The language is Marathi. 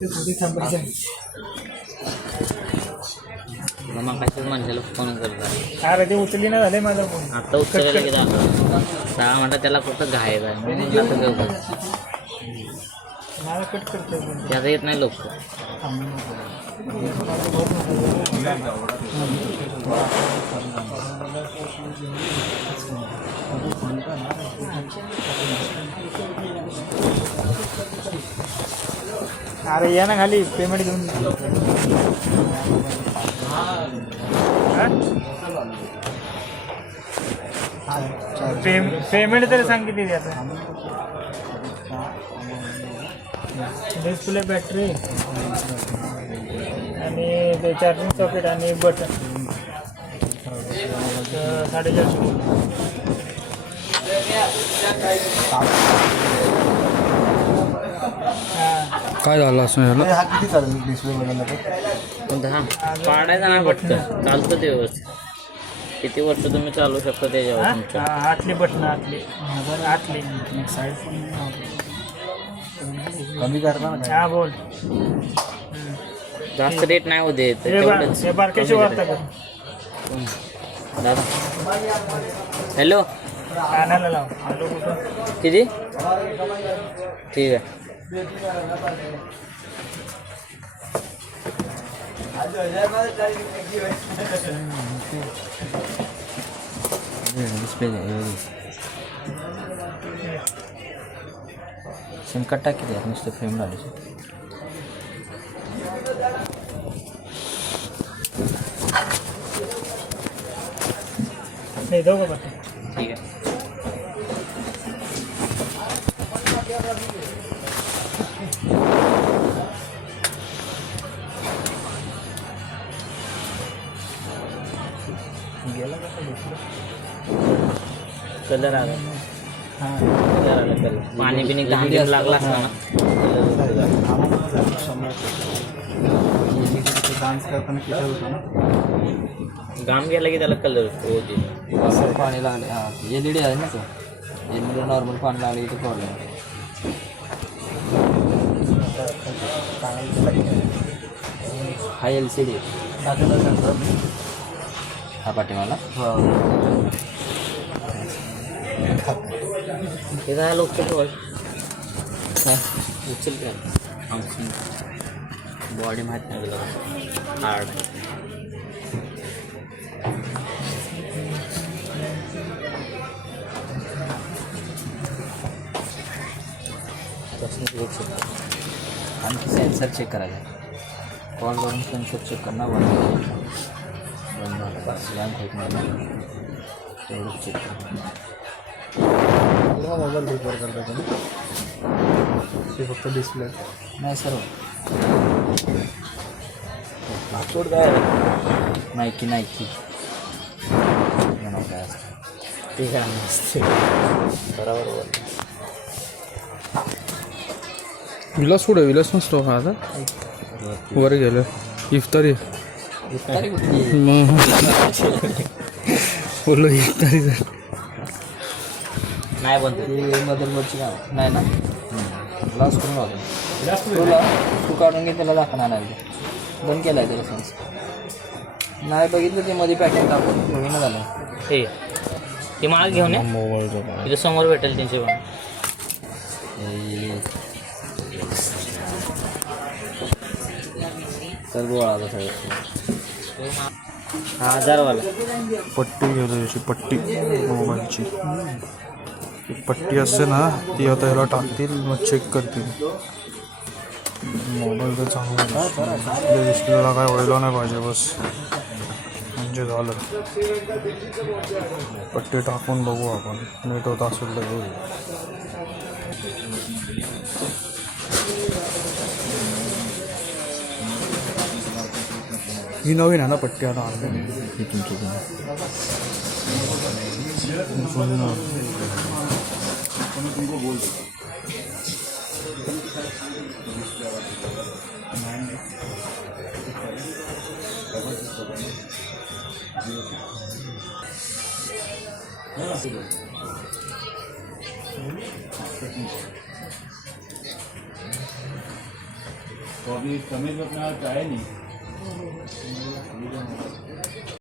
मग कशाच माणसाला फोन करतात. अरे ते उचली ना झाले माझा फोन. आता उचलायला की झालं 6 मिनिटात त्याला कुठं घाय काय म्हणून आता गप्प. मला कट करतोय फोन. त्याचा येत नाही लोक. अरे या ना खाली पेमेंट घेऊन. पेमेंट तरी सांग किती द्यायचं. डिस्प्ले बॅटरी आणि ते चार्जिंग सॉकेट आणि बटन 450. काय झालं असं याला? हा किती चालेल डिस्प्ले बघायला पण पाडायचं नाही पटतं चालतं ते व्यवस्थित. किती वर्ष तुम्ही चालू शकता त्याच्यावर तुमच्या. आतली बटन आतली साईड कमी करता ना हा बोल. जास्त रेट नाही होते हे बारकेशी वाटतं का दादा. हॅलो कानाला लाव. हॅलो कुठं किती ठीक आहे. डिस्प्ले सिम कार्ड टाकी द्या नुसतं फ्रेम लावायची. नाही दोघं बटन. ठीक आहे. कलर आला. हां कलर आला कलर. पाणी बिणी घाम बिम लागला असता ना डान्स करताना किती होतं ना घाम गेला की त्याला कलर होते. असं पाणी लागले. हां LED आहे ना तो. LED नॉर्मल पाणी लागले की प्रॉब्लेम. हा LCD हा पाठीमाला. हे काय लोक काय उचल काय बॉडी माहीत नाही तुला हार्ड. आणखी सेन्सर चेक करायचा. कॉल करून सेन्सर चेक करणं बंद झालं. होत नाही तेवढंच चेक करा. मोबाईल रिपेअर करता तुम्ही ते फक्त डिस्प्ले नाही सर्व पासवर्ड काय नाईकी काय असतं ते काय नसते. बरोबर विलास कुठे? विलास नसतो का आता? वर गेलो इफ्तारी. मग बोललो इफ्तारी नाही बनते ते मदरबोर्डची काम नाही ना. ग्लास करून लावतो तुला. तू काढून घे त्याला दाखवून आणायला. बंद केला आहे त्याला सेन्स. नाही बघितलं ते मध्ये पॅकिंग टाकून नवीन झालं. ठीक आहे. ते माल घेऊन ये. मोबाईलचं तिथे समोर भेटेल 300 पण. सर्व गोळा सगळं. हा 1000वाला पट्टी घेतो याची पट्टी मोबाईलची. पट्टी असते ना ती आता ह्याला टाकतील मग चेक करतील. मोबाईल तर चांगला डिस्प्लेला काय व्हायला नाही पाहिजे बस म्हणजे झालं. पट्टी टाकून बघू आपण. नीट होत असेल तर बघू. ही नवीन आहे ना पट्टी आता आणली. ही तुमची तो अभी समय तो अपना चाहे नहीं